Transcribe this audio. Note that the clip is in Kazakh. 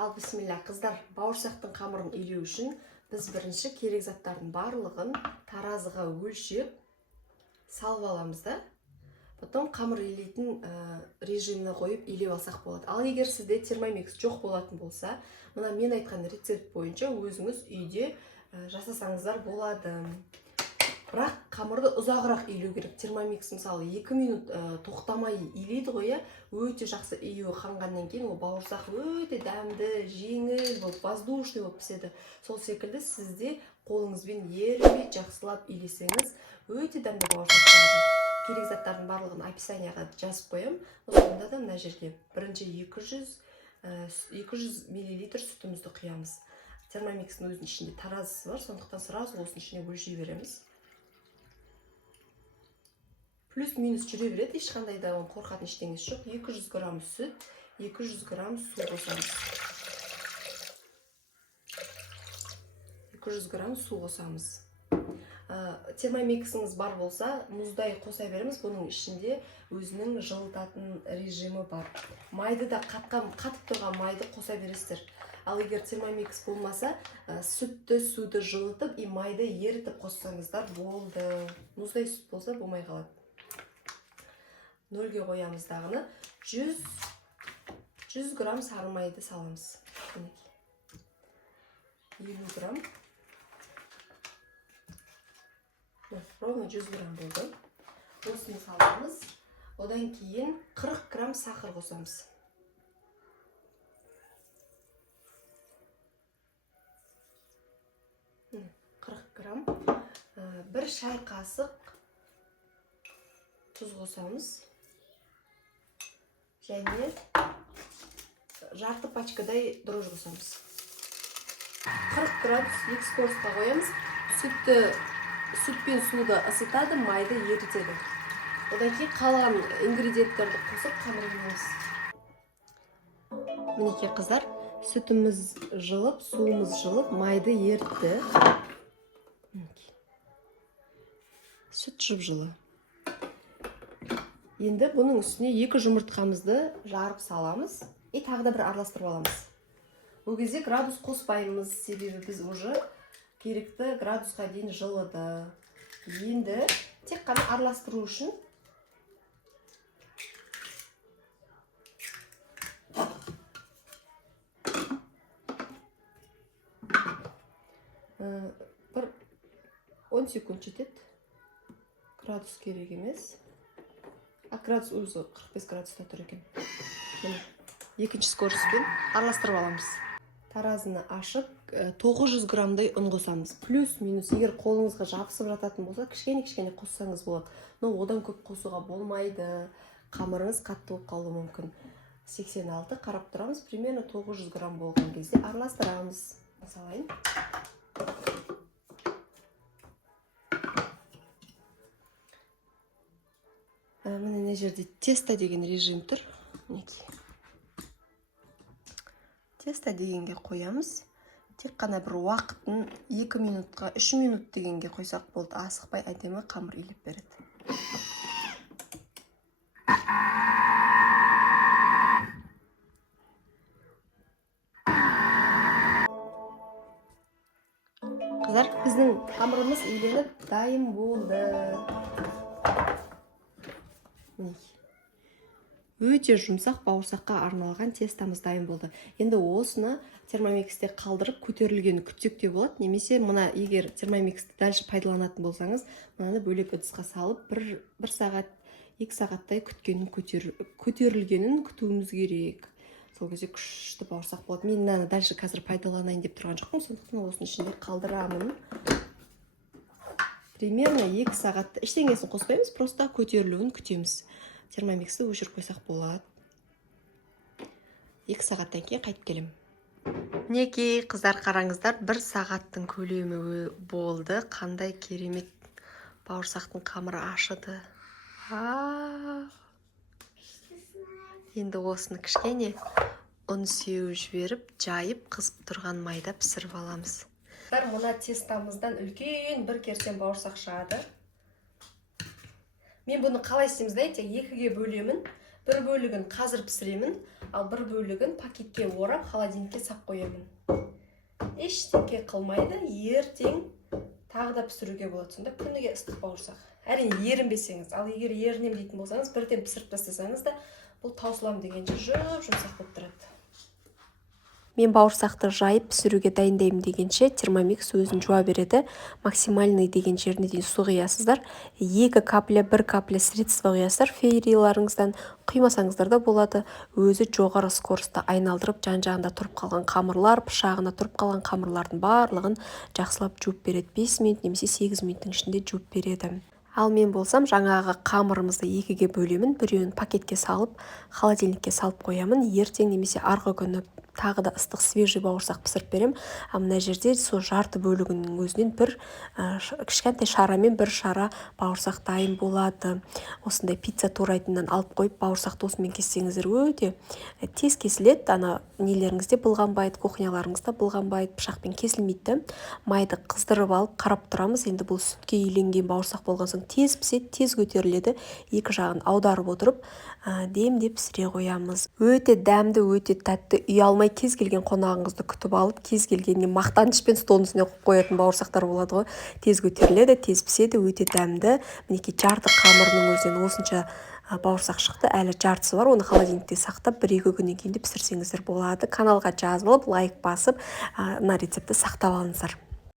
Ал бисмилля қыздар, бауырсақтың қамырын илеу үшін біз бірінші керек заттардың барлығын таразыға өлшеп салып аламыз да. Потом қамыр илейтін режиміне қойып илеп алсақ болады. Ал егер сізде термомикс жоқ болатын болса, мына мен айтқан рецепт бойынша өзіңіз үйде жасасаңыздар болады. Бірақ қамырды ұзағырақ илеу керек. Термомикс мысалы 2 минут тоқтамай илейді ғой, өте жақсы июі қанғаннан кейін ол бауырсақ өте дәмді, жеңіл болып, воздушный болып піседі. Сол секілді сізде қолыңызбен ерінбей жақсылап илесеңіз, өте дәмді бауырсақ болады. Керек заттардың барлығын описанияға жазып қоямын. Осында да мына жерге бірінші 200 мл сүтімізді құямыз. Термомикстің өзінің ішінде таразысы бар, сондықтан сразу осының ішіне өлшей береміз. Плюс-минус жүре береді, ешқандай да қорқатын ештеңесі жоқ. 200 грамм сүт, 200 грамм су қосамыз. 200 грамм су қосамыз. Термомиксіңіз бар болса, мұздай қоса береміз. Бұның ішінде өзінің жылытатын режимі бар. Майды да қатып тұрған майды қоса бересіздер. Ал егер термомикс болмаса, сүтті, суды жылытып, майды ерітіп қоссаңыздар болды. Мұздай сүт болса болмай қалады. Нөлге қоямыз дағыны. 100 грамм сары майды саламыз. 50 грамм. Ровно 100 грамм болды. Осыны саламыз. Одан кейін 40 грамм сахар қосамыз. Бір шай қасық тұз қосамыз. Және жарты пачкадай дрожь қосамыз. 40 градус екі скоростқа қоямыз. Сүт пен суды ысытады, майды ерітеді. Одан кейін қалған ингредиенттерді қосып қамырлаймыз. Мінекей қыздар, сүтіміз жылып, суымыз жылып, майды ерітті. Сүт жып-жылы. Енді бұның үстіне 2 жұмыртқамызды жарып саламыз. Тағы да бір араластырып аламыз. Ол кезде градус қоспаймыз, себебі біз уже керекті градусқа дейін жылыды. Енді тек қана араластыру үшін бір 10 секунд жетеді. Градус керек емес. Градус өзі 45 градуста тұр екен. Екінші скоростпен араластырып аламыз. Таразыны ашып, 900 граммдай ұн қосамыз. Плюс-минус, егер қолыңызға жабысып жататын болса, кішкене қоссаңыз болады. Но одан көп қосуға болмайды. Қамырыңыз қатты болып қалуы мүмкін. 86 қарап тұрамыз. Примерно 900 грамм болған кезде араластырамыз. Салайын. Міне жерде тесто деген режим тұр. Тесто дегенге қоямыз. Тек қана бір уақытын 2 минутқа, 3 минут дегенге қойсақ болды. Асықпай әдемі қамыр илеп береді. Қыздар, біздің қамырымыз иленіп дайын болды. Өте жұмсақ бауырсаққа арналған тестамыз дайын болды. Енді осыны термомиксте қалдырып көтерілгенін күтсек те болады. Немесе мына егер термомиксті дәл пайдаланатын болсаңыз, мынаны бөлек ыдысқа салып, 1 сағат, 2 сағаттай көтерілгенін күтуіміз керек. Сол кезде күшті бауырсақ болады. Мен мынаны дәл қазір пайдаланайын деп тұрған жоқпын, сондықтан осының ішінде қалдырамын. Примерно 2 сағатта ештеңесін қоспаймыз, просто көтерілуін күтеміз. Термомиксті өшіріп қойсақ болады. 2 сағаттан кейін қайтып келем. Мінекей қыздар, қараңыздар, 1 сағаттың көлемі болды. Қандай керемет бауырсақтың қамыры ашыды. Енді осыны кішкене ұн сеуіп жіберіп, жайып, қызып тұрған майда пісіріп аламыз. Мына тестамыздан үлкен бір керсен бауырсақ шығады. Мен бұны қалай істейміз, 2-ге бөлемін. бір бөлігін қазір пісіремін, ал бір бөлігін пакетке орап холодильникке сап қоямын. Ештеңе қылмайды, ертең тағы да пісіруге болады. Сонда күніге ыстық бауырсақ. Әрине ерінбесеңіз, ал егер ерінем дейтін болсаңыз, бірден пісіріп тастасаңыз да бұл таусылам дегенше жұмсақ болып тұрады. Мен бауырсақты жайып пісіруге дайындаймын дегенше термомикс өзін жуа береді. Максимальный деген жеріне дейін су құясыздар. 2 капля, 1 капля средство құясыздар. Фейриларыңыздан құймасаңыздар да болады. Өзі жоғары скоростта айналдырып, жан-жағында тұрып қалған қамырлар, пышағына тұрып қалған қамырлардың барлығын жақсылап жуып береді. 5 минут немесе 8 минуттың ішінде жуып береді. Ал мен болсам жаңағы қамырымызды 2-ге бөлемін, біреуін пакетке салып, холодильникке салып қоямын. Ертең немесе арғы күні тағы да ыстық свежий бауырсақ пісіріп берем. Мына жерде сол жарты бөлігінің өзінен бір кішкентай шарамен бір шара бауырсақ дайын болады. Осындай пицца турайтыннан алып қойып, бауырсақты осымен кессеңіздер өте тез кесіледі. Ана нелеріңізде былғанбайды, кухняларыңызда былғанбайды, пышақпен кесілмейді. Майды қыздырып алып қарап тұрамыз. Енді бұл сүтке иленген бауырсақ болған соң тез піседі, тез көтеріледі. Екі жағын аударып отырып, демдеп пісіре қоямыз. Өте дәмді, өте тәтті, ұялмай кез келген қонағыңызды күтіп алып, кез келгенге мақтанышпен столдың үстіне қойып қоятын бауырсақтар болады ғой. Тез көтеріледі, тез піседі, өте дәмді. Мінекей жарты қамырының өзінен осынша бауырсақ шықты. Әлі жартысы бар, оны холодильникте сақтап 1-2 күннен кейін де пісірсеңіздер болады. Каналға жазылып, лайк басып, мына рецепті сақтап алыңыздар.